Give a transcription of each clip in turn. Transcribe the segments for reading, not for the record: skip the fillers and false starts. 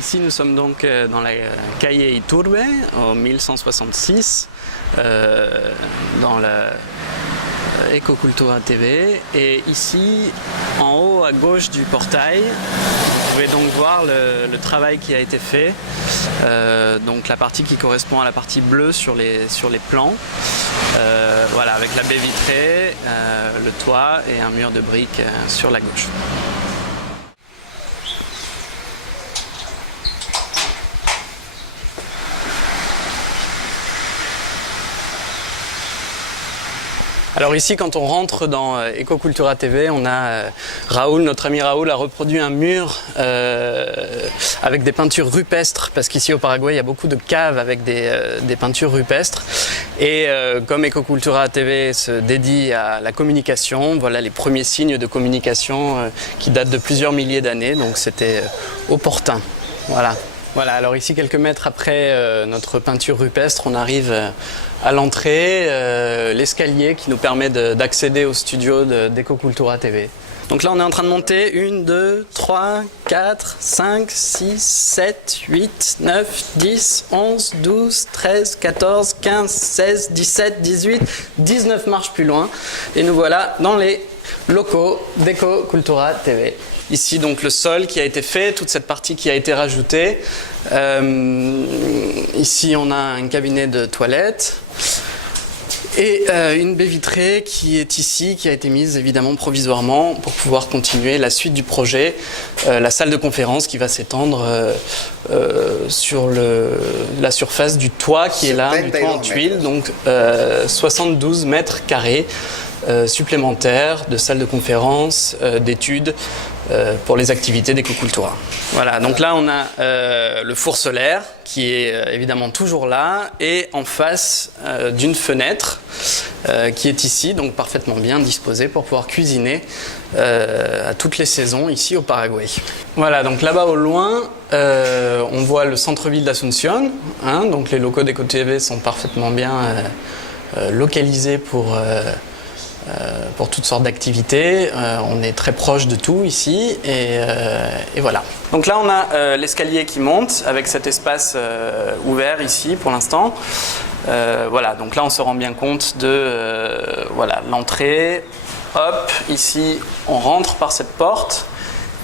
Ici, nous sommes donc dans la calle Iturbe, au 1166, dans la Ecocultura TV. Et ici, en haut à gauche du portail, vous pouvez donc voir le travail qui a été fait. Donc la partie qui correspond à la partie bleue sur les plans. Voilà, avec la baie vitrée, le toit et un mur de briques sur la gauche. Alors ici, quand on rentre dans Ecocultura TV, on a Raoul, notre ami Raoul a reproduit un mur avec des peintures rupestres, parce qu'ici au Paraguay, il y a beaucoup de caves avec des peintures rupestres. Et comme Ecocultura TV se dédie à la communication, voilà les premiers signes de communication qui datent de plusieurs milliers d'années, donc c'était opportun. Voilà. Voilà, alors ici, quelques mètres après notre peinture rupestre, on arrive à l'entrée, l'escalier qui nous permet d'accéder au studio d'Ecocultura TV. Donc là, on est en train de monter 1, 2, 3, 4, 5, 6, 7, 8, 9, 10, 11, 12, 13, 14, 15, 16, 17, 18, 19 marches plus loin. Et nous voilà dans les locaux d'Ecocultura TV. Ici, donc, le sol qui a été fait, toute cette partie qui a été rajoutée. Ici, on a un cabinet de toilette et une baie vitrée qui est ici, qui a été mise évidemment provisoirement pour pouvoir continuer la suite du projet. La salle de conférence qui va s'étendre sur la surface du toit qui est là, du toit en tuiles, donc 72 mètres carrés. Supplémentaires de salles de conférence, d'études pour les activités d'Ecocultura. Voilà, donc là on a le four solaire qui est évidemment toujours là et en face d'une fenêtre qui est ici, donc parfaitement bien disposée pour pouvoir cuisiner à toutes les saisons ici au Paraguay. Voilà, donc là-bas au loin, on voit le centre-ville d'Asunción, hein, donc les locaux d'EcoTV sont parfaitement bien localisés pour toutes sortes d'activités. On est très proche de tout ici et voilà. Donc là on a l'escalier qui monte avec cet espace ouvert ici pour l'instant. Voilà, donc là on se rend bien compte de voilà, l'entrée. Hop, ici on rentre par cette porte.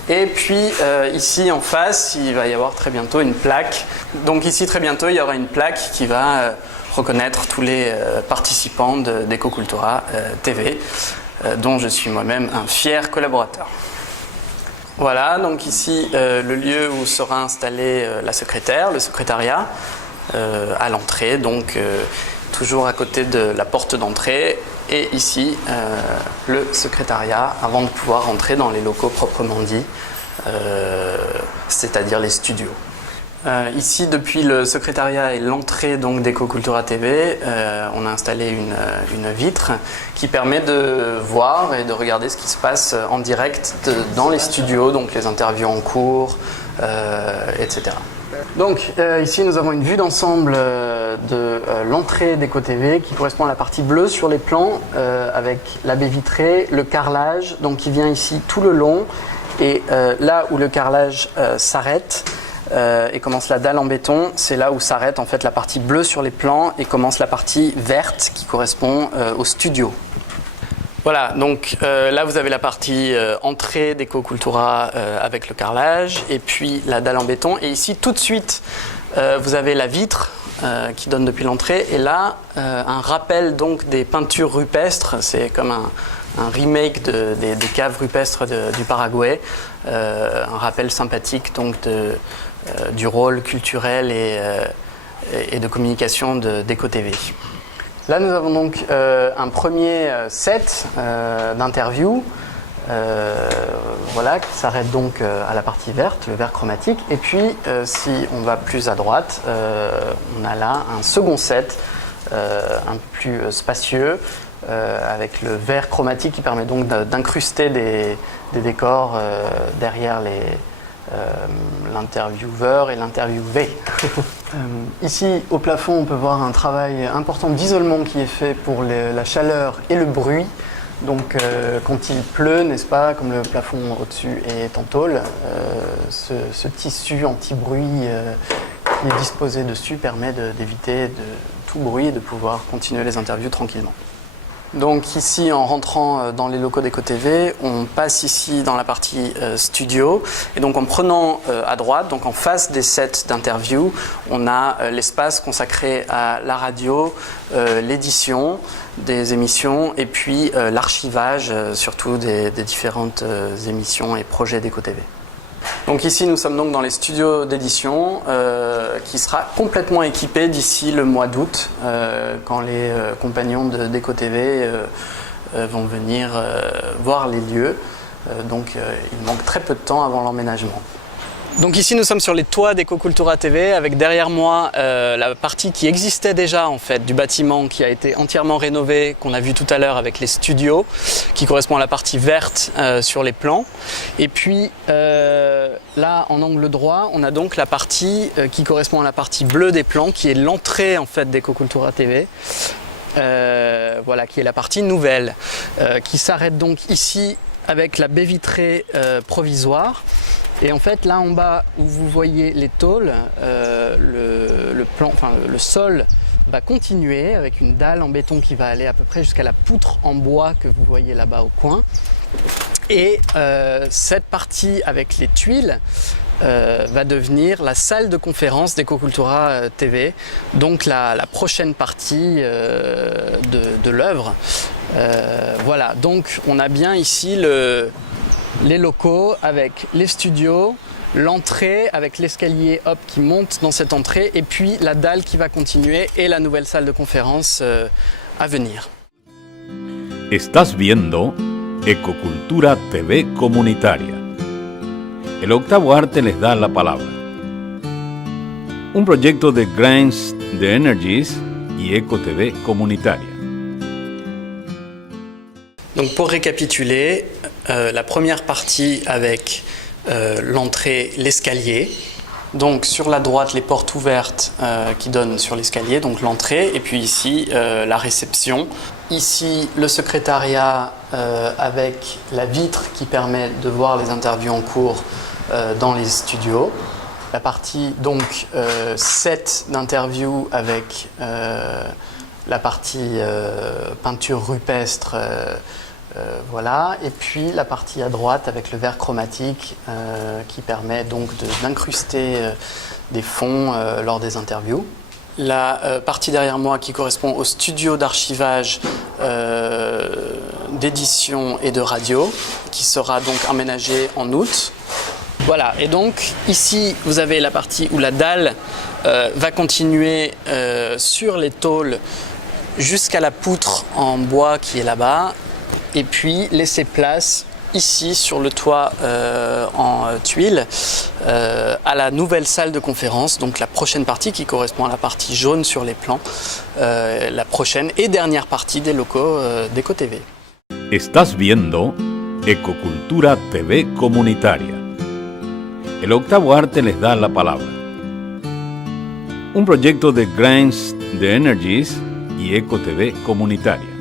Et puis ici en face, il va y avoir très bientôt une plaque. Donc ici très bientôt, il y aura une plaque qui va reconnaître tous les participants d'Ecocultura TV, dont je suis moi-même un fier collaborateur. Voilà, donc ici le lieu où sera installée la secrétaire, le secrétariat, à l'entrée, donc toujours à côté de la porte d'entrée, et ici le secrétariat avant de pouvoir rentrer dans les locaux proprement dits, c'est-à-dire les studios. Ici, depuis le secrétariat et l'entrée d'Ecocultura TV, on a installé une vitre qui permet de voir et de regarder ce qui se passe en direct dans les studios, donc les interviews en cours, etc. Donc ici, nous avons une vue d'ensemble de l'entrée d'EcoTV qui correspond à la partie bleue sur les plans, avec la baie vitrée, le carrelage, donc qui vient ici tout le long, et là où le carrelage s'arrête, et commence la dalle en béton, c'est là où s'arrête en fait la partie bleue sur les plans et commence la partie verte qui correspond au studio. Voilà, donc là vous avez la partie entrée d'Ecocultura avec le carrelage et puis la dalle en béton, et ici tout de suite vous avez la vitre qui donne depuis l'entrée, et là un rappel donc des peintures rupestres, c'est comme un remake des caves rupestres du Paraguay, un rappel sympathique donc du rôle culturel et de communication d'EcoTV. Là nous avons donc un premier set d'interviews, voilà, qui s'arrête donc à la partie verte, le vert chromatique, et puis si on va plus à droite, on a là un second set un peu plus spacieux, avec le vert chromatique qui permet donc d'incruster des décors derrière l'intervieweur et l'interviewé. Ici au plafond on peut voir un travail important d'isolement qui est fait pour la chaleur et le bruit. Donc quand il pleut, n'est-ce pas, comme le plafond au-dessus est en tôle, ce tissu anti-bruit qui est disposé dessus permet d'éviter tout bruit et de pouvoir continuer les interviews tranquillement. Donc ici, en rentrant dans les locaux d'EcoTV, on passe ici dans la partie studio. Et donc en prenant à droite, donc en face des sets d'interview, on a l'espace consacré à la radio, l'édition des émissions et puis l'archivage surtout des différentes émissions et projets d'EcoTV. Donc ici, nous sommes donc dans les studios d'édition qui sera complètement équipé d'ici le mois d'août quand les compagnons d'EcoTV vont venir voir les lieux. Donc il manque très peu de temps avant l'emménagement. Donc ici nous sommes sur les toits d'Ecocultura TV avec derrière moi la partie qui existait déjà en fait du bâtiment qui a été entièrement rénové, qu'on a vu tout à l'heure avec les studios, qui correspond à la partie verte sur les plans. Et puis là en angle droit on a donc la partie qui correspond à la partie bleue des plans qui est l'entrée en fait d'Ecocultura TV. Voilà, qui est la partie nouvelle, qui s'arrête donc ici avec la baie vitrée provisoire. Et en fait, là en bas où vous voyez les tôles, le sol va continuer avec une dalle en béton qui va aller à peu près jusqu'à la poutre en bois que vous voyez là-bas au coin. Et cette partie avec les tuiles va devenir la salle de conférence d'Ecocultura TV, donc la prochaine partie de l'œuvre. Voilà, donc on a bien ici les locaux avec les studios, l'entrée avec l'escalier qui monte dans cette entrée et puis la dalle qui va continuer et la nouvelle salle de conférence à venir. Estás viendo Ecocultura TV Comunitaria. El octavo arte les da la palabra. Un proyecto de Grains de Energies y EcoTV Comunitaria. Donc pour récapituler, la première partie avec l'entrée, l'escalier. Donc sur la droite, les portes ouvertes qui donnent sur l'escalier, donc l'entrée. Et puis ici, la réception. Ici, le secrétariat avec la vitre qui permet de voir les interviews en cours dans les studios. La partie donc set d'interviews avec la partie peinture rupestre. Voilà, et puis la partie à droite avec le verre chromatique qui permet donc d'incruster des fonds lors des interviews. La partie derrière moi qui correspond au studio d'archivage d'édition et de radio qui sera donc aménagé en août. Voilà, et donc ici vous avez la partie où la dalle va continuer sur les tôles jusqu'à la poutre en bois qui est là-bas. Et puis laisser place ici sur le toit en tuiles à la nouvelle salle de conférence, donc la prochaine partie qui correspond à la partie jaune sur les plans, la prochaine et dernière partie des locaux d'EcoTV. Estás viendo Ecocultura TV Comunitaria. El octavo arte les da la palabra. Un proyecto de Grains de Energies y EcoTV Comunitaria.